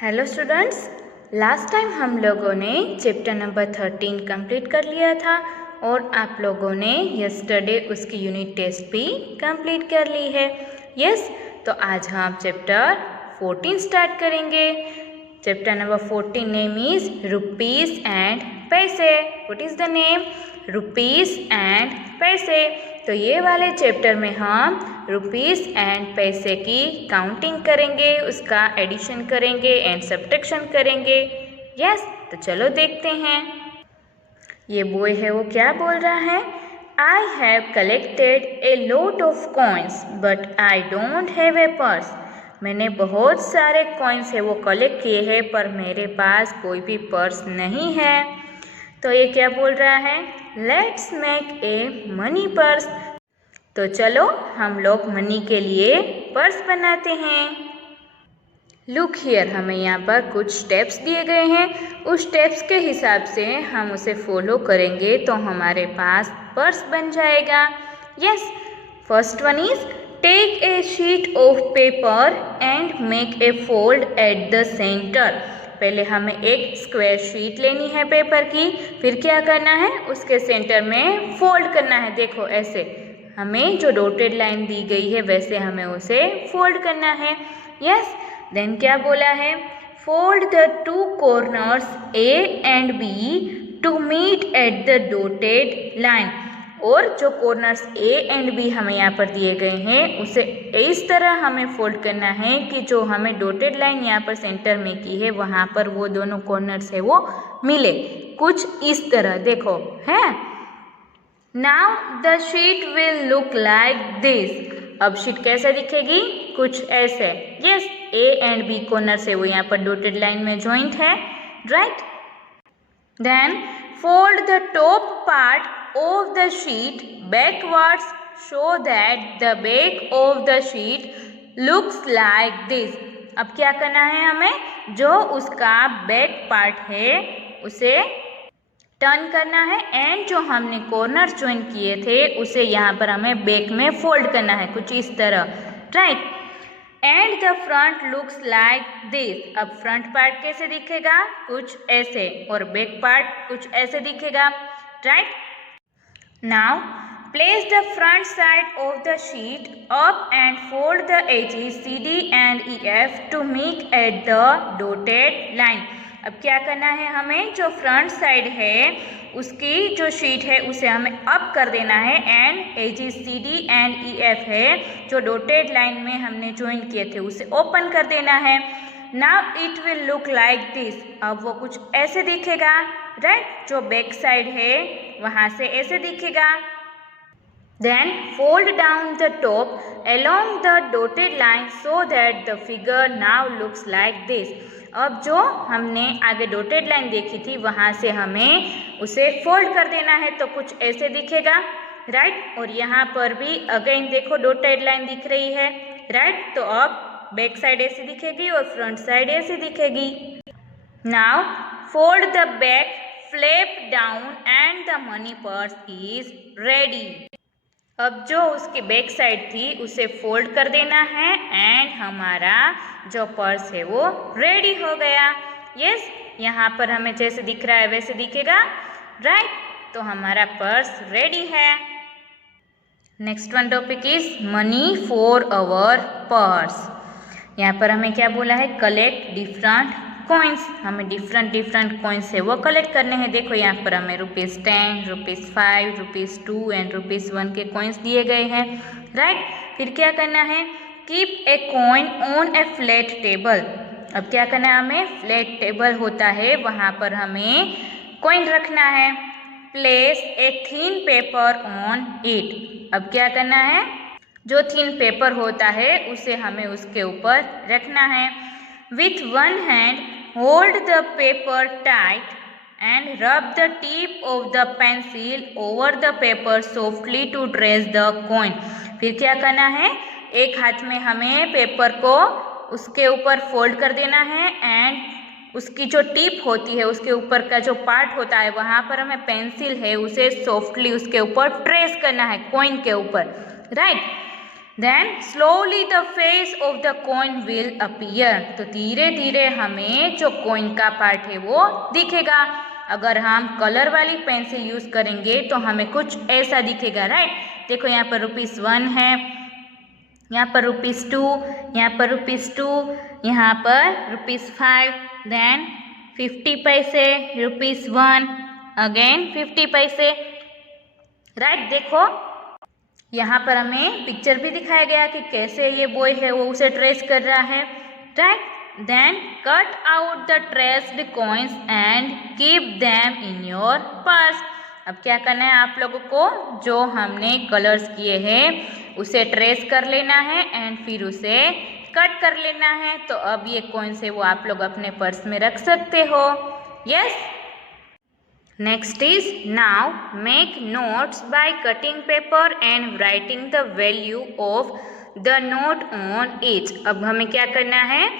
Hello students, last time हम लोगों ने चैप्टर नंबर 13 कंप्लीट कर लिया था और आप लोगों ने यस्टरडे उसकी यूनिट टेस्ट भी कंप्लीट कर ली है। यस, तो आज हम चैप्टर 14 स्टार्ट करेंगे। Chapter number 14 name is rupees and paise. What is the name? Rupees and paise. तो ये वाले चैप्टर में हम रुपीस एंड पैसे की काउंटिंग करेंगे, उसका एडिशन करेंगे एंड सब्ट्रैक्शन करेंगे। यस, तो चलो देखते हैं। ये बॉय है, वो क्या बोल रहा है? I have collected a lot of coins but I don't have a purse. मैंने बहुत सारे कॉइन्स है वो कलेक्ट किए हैं पर मेरे पास कोई भी पर्स नहीं है। तो ये क्या बोल रहा है? Let's make a money purse. तो चलो हम लोग मनी के लिए पर्स बनाते हैं। लुक हियर, हमें यहाँ पर कुछ स्टेप्स दिए गए हैं। उस स्टेप्स के हिसाब से हम उसे फॉलो करेंगे तो हमारे पास पर्स बन जाएगा। Yes, first one is take a sheet of paper and make a fold at the centre. पहले हमें एक स्क्वायर शीट लेनी है पेपर की, फिर क्या करना है? उसके सेंटर में फोल्ड करना है। देखो ऐसे हमें जो डॉटेड लाइन दी गई है वैसे हमें उसे फोल्ड करना है। यस, देन क्या बोला है? Fold the two corners A and B to meet at the dotted line. और जो कॉर्नर्स ए एंड बी हमें यहाँ पर दिए गए हैं उसे इस तरह हमें फोल्ड करना है कि जो हमें डॉटेड लाइन यहाँ पर सेंटर में की है वहाँ पर वो दोनों कॉर्नर्स है वो मिले, कुछ इस तरह। देखो है। Now the sheet will look like this. अब शीट कैसे दिखेगी? कुछ ऐसे। Yes, A and B corner से वो यहाँ पर डॉटेड लाइन में जॉइंट है, right? Then fold the top part of the sheet backwards so that the back of the sheet looks like this. अब क्या करना है हमें? जो उसका बैक पार्ट है उसे टर्न करना है एंड जो हमने कॉर्नर ज्वाइन किए थे उसे यहाँ पर हमें बैक में फोल्ड करना है, कुछ इस तरह, right? And the front looks like this. अब फ्रंट पार्ट कैसे दिखेगा? कुछ ऐसे, और बैक पार्ट कुछ ऐसे दिखेगा, right? Now place the front side of the sheet up and fold the edges CD and EF to make at the dotted line. अब क्या करना है हमें? जो फ्रंट साइड है उसकी जो शीट है उसे हमें अप कर देना है and edges CD and EF है जो डॉटेड लाइन में हमने ज्वाइन किए थे उसे ओपन कर देना है। Now it will look like this. अब वो कुछ ऐसे दिखेगा, राइट? जो बैक साइड है वहाँ से ऐसे दिखेगा। Then fold down the top along the dotted line so that the figure now looks like this. अब जो हमने आगे डॉटेड लाइन देखी थी वहाँ से हमें उसे फोल्ड कर देना है तो कुछ ऐसे दिखेगा, राइट? और यहाँ पर भी अगेन देखो डॉटेड लाइन दिख रही है, राइट? तो अब बैक साइड ऐसे दिखेगी और फ्रंट साइड ऐसे दिखेगी। Now fold the back flap down and the money purse is ready. अब जो उसकी बैक साइड थी उसे फोल्ड कर देना है एंड हमारा जो पर्स है वो रेडी हो गया। यस, यहाँ पर हमें जैसे दिख रहा है वैसे दिखेगा, राइट? तो हमारा पर्स रेडी है। Next one topic is money for our purse. यहाँ पर हमें क्या बोला है? Collect different coins. हमें डिफरेंट कॉइन्स है वो कलेक्ट करने हैं। देखो यहाँ पर हमें ₹10, ₹5, ₹2 एंड ₹1 के कॉइन्स दिए गए हैं, राइट? फिर क्या करना है? Keep a coin on A flat table. अब क्या करना है हमें? फ्लैट टेबल होता है वहाँ पर हमें कॉइन रखना है। Place a thin paper on it. अब क्या करना है? जो थिन पेपर होता है उसे हमें उसके ऊपर रखना है। With one hand hold the paper tight and rub the tip of the pencil over the paper softly to trace the coin. फिर क्या करना है? एक हाथ में हमें पेपर को उसके ऊपर फोल्ड कर देना है एंड उसकी जो टिप होती है उसके ऊपर का जो पार्ट होता है वहाँ पर हमें पेंसिल है उसे सॉफ्टली उसके ऊपर ट्रेस करना है, कॉइन के ऊपर, right? Then slowly the face of the coin will appear, तो धीरे धीरे हमें जो कॉइन का पार्ट है वो दिखेगा। अगर हम कलर वाली पेंसिल यूज करेंगे तो हमें कुछ ऐसा दिखेगा, राइट। देखो यहाँ पर ₹1 है, यहाँ पर ₹2, यहाँ पर ₹2, यहाँ पर ₹5, देन 50 पैसे, ₹1, अगेन 50 पैसे, राइट। देखो यहाँ पर हमें पिक्चर भी दिखाया गया कि कैसे ये बॉय है वो उसे ट्रेस कर रहा है, right. Then cut out the traced coins and keep them in your purse. अब क्या करना है आप लोगों को, जो हमने कलर्स किए हैं उसे ट्रेस कर लेना है एंड फिर उसे कट कर लेना है। तो अब ये कॉइन्स है वो आप लोग अपने पर्स में रख सकते हो, yes. Next is now make notes by cutting paper and writing the value of the note on each। अब हमें क्या करना है,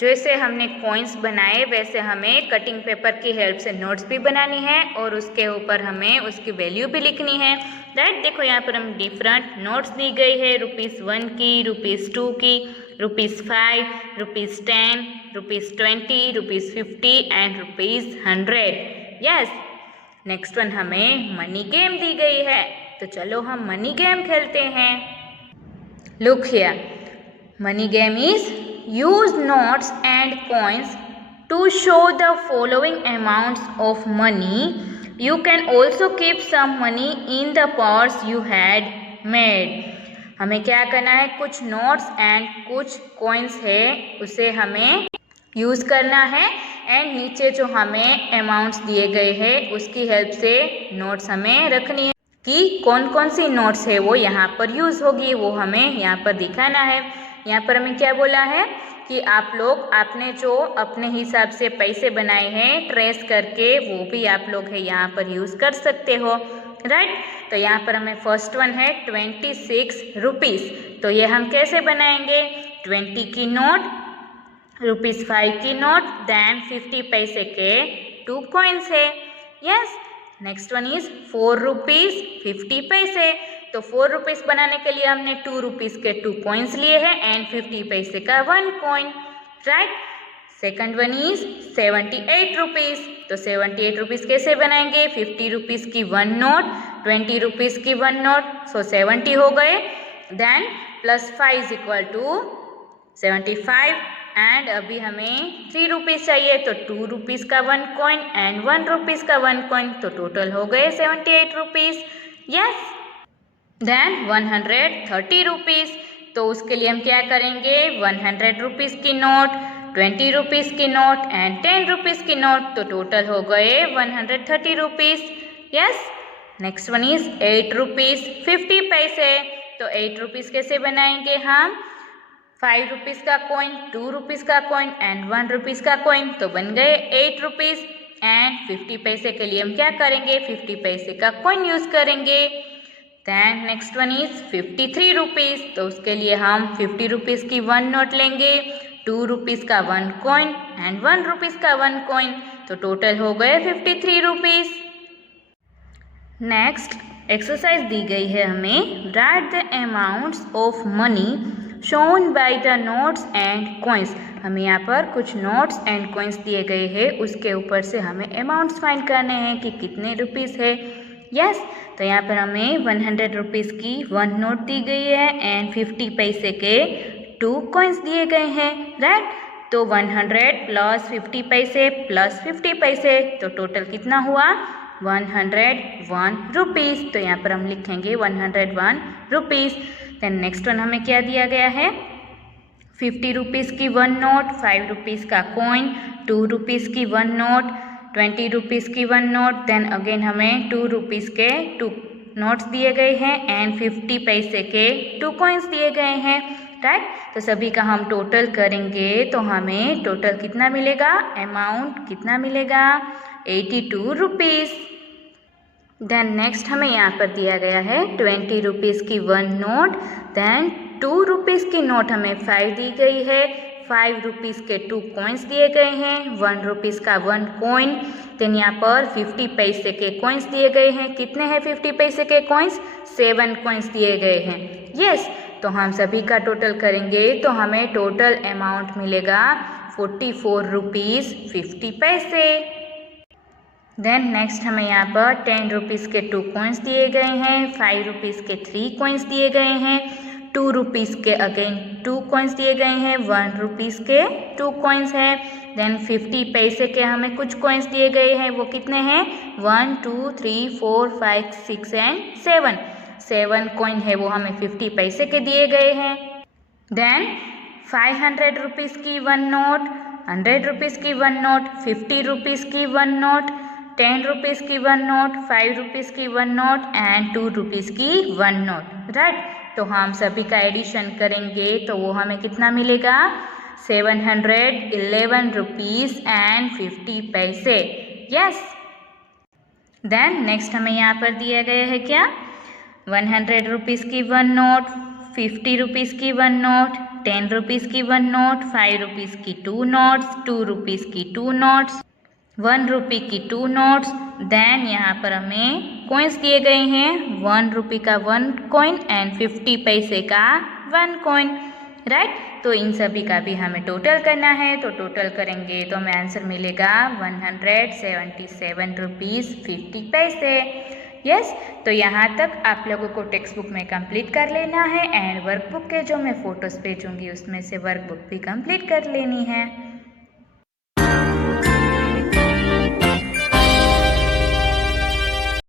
जैसे हमने कॉइन्स बनाए वैसे हमें कटिंग पेपर की हेल्प से नोट्स भी बनानी है और उसके ऊपर हमें उसकी वैल्यू भी लिखनी है, राइट। देखो यहाँ पर हम डिफरेंट नोट्स दी गई है, ₹1 की, ₹2 की, ₹5, ₹10, ₹20, ₹50 एंड ₹100, यस। नेक्स्ट वन हमें मनी गेम दी गई है, तो चलो हम मनी गेम खेलते हैं। Look here, money game is use notes and coins to show the following amounts of money. You can also keep some money in the purse you had made. हमें क्या करना है, कुछ नोट्स एंड कुछ coins है उसे हमें use करना है एंड नीचे जो हमें अमाउंट्स दिए गए हैं उसकी हेल्प से नोट्स हमें रखनी है कि कौन कौन सी नोट्स है वो यहाँ पर यूज़ होगी, वो हमें यहाँ पर दिखाना है। यहाँ पर हमें क्या बोला है कि आप लोग आपने जो अपने हिसाब से पैसे बनाए हैं ट्रेस करके वो भी आप लोग है यहाँ पर यूज़ कर सकते हो, राइट। तो यहाँ पर हमें फर्स्ट वन है ₹26, तो ये हम कैसे बनाएंगे, 20 की नोट, ₹5 की नोट, देन 50 पैसे के 2 कॉइन्स है, यस। नेक्स्ट वन इज ₹4, 50 पैसे, तो ₹4 बनाने के लिए हमने ₹2 के 2 कॉइन्स लिए हैं एंड 50 पैसे का 1 coin, right. Second one is ₹78, तो ₹78 कैसे बनाएंगे, ₹50 की 1 नोट, ₹20 की 1 नोट, सो 70 हो गए, देन +5 = 75 एंड अभी हमें ₹3 चाहिए, तो ₹2 का 1 कॉइन एंड ₹1 का 1 कॉइन, तो टोटल हो गए ₹78, यस। देन ₹130, तो उसके लिए हम क्या करेंगे, ₹100 की नोट, ₹20 की नोट एंड ₹10 की नोट, तो टोटल हो गए ₹130, यस। नेक्स्ट वन इज ₹8, 50 पैसे, तो ₹8 कैसे बनाएंगे हम, ₹5 का कॉइन, ₹2 का कॉइन एंड ₹1 का कॉइन, तो बन गए ₹8 एंड 50 पैसे के लिए हम क्या करेंगे, 50 पैसे का कॉइन यूज करेंगे। देन नेक्स्ट वन इज ₹53, तो उसके लिए हम ₹50 की 1 नोट लेंगे, ₹2 का 1 कॉइन एंड ₹1 का 1 कॉइन, तो टोटल हो गए ₹53। नेक्स्ट एक्सरसाइज दी गई है हमें, right the amounts of money shown by the notes and coins. हमें यहाँ पर कुछ नोट्स एंड कॉइन्स दिए गए हैं, उसके ऊपर से हमें अमाउंट्स फाइंड करने हैं कि कितने रुपीस है, यस। तो यहाँ पर हमें ₹100 की 1 नोट दी गई है एंड 50 पैसे के 2 कॉइन्स दिए गए हैं, राइट। तो 100 + 50 पैसे + 50 पैसे, तो टोटल कितना हुआ, ₹101। तो यहाँ पर हम लिखेंगे ₹101। देन नेक्स्ट वन हमें क्या दिया गया है, ₹50 की 1 नोट, ₹5 का कॉइन, ₹2 की 1 नोट, ₹20 की 1 नोट, देन अगेन हमें ₹2 के 2 नोट्स दिए गए हैं एंड 50 पैसे के 2 कॉइन्स दिए गए हैं, राइट। तो सभी का हम टोटल करेंगे तो हमें टोटल कितना मिलेगा, अमाउंट कितना मिलेगा, ₹82। देन नेक्स्ट हमें यहाँ पर दिया गया है ₹20 की 1 नोट, देन ₹2 की नोट हमें 5 दी गई है, ₹5 के 2 कॉइन्स दिए गए हैं, ₹1 का 1 कॉइन, देन यहाँ पर 50 पैसे के कॉइन्स दिए गए हैं। कितने हैं 50 पैसे के कॉइन्स, 7 कॉइन्स दिए गए हैं, यस। तो हम सभी का टोटल करेंगे तो हमें टोटल अमाउंट मिलेगा 44 रुपीज़ 50 पैसे। देन नेक्स्ट हमें यहाँ पर 10 रुपीज़ के 2 कॉइन्स दिए गए हैं, 5 रुपीज़ के 3 कॉइन्स दिए गए हैं, 2 रुपीज़ के अगेन 2 कॉइन्स दिए गए हैं, 1 रुपीज़ के 2 कॉइन्स हैं। देन 50 पैसे के हमें कुछ कॉइन्स दिए गए हैं, वो कितने हैं 1 2 3 4 5 6 एंड 7 कॉइन है वो हमें 50 पैसे के दिए गए हैं। देन 500 रुपीज़ की 1 नोट, 100 रुपीज़ की 1 नोट, 50 रुपीज़ की 1 नोट, 10 रुपीज़ की 1 नोट, 5 रुपीज़ की 1 नोट एंड 2 रुपीज़ की 1 नोट, राइट। तो हम सभी का एडिशन करेंगे तो वो हमें कितना मिलेगा 711 रुपीज़ एंड 50 पैसे, यस। देन नेक्स्ट हमें यहाँ पर दिया गया है क्या 100 रुपीज़ की 1 नोट, 50 रुपीज़ की 1 नोट, 10 रुपीज़ की 1 नोट, 5 रुपीज़ की 2 नोट्स, 2 रुपीज़ की 2 नोट्स, 1 रुपये की 2 नोट्स। देन यहाँ पर हमें कॉइन्स दिए गए हैं 1 रुपये का 1 कॉइन एंड 50 पैसे का 1 कॉइन, राइट। तो इन सभी का भी हमें टोटल करना है, तो टोटल करेंगे तो हमें आंसर मिलेगा 177 रुपीज़ 50 पैसे, यस। तो यहाँ तक आप लोगों को टेक्स्ट बुक में कंप्लीट कर लेना है एंड वर्कबुक के जो मैं फ़ोटोज़ भेजूँगी उसमें से वर्कबुक भी कंप्लीट कर लेनी है।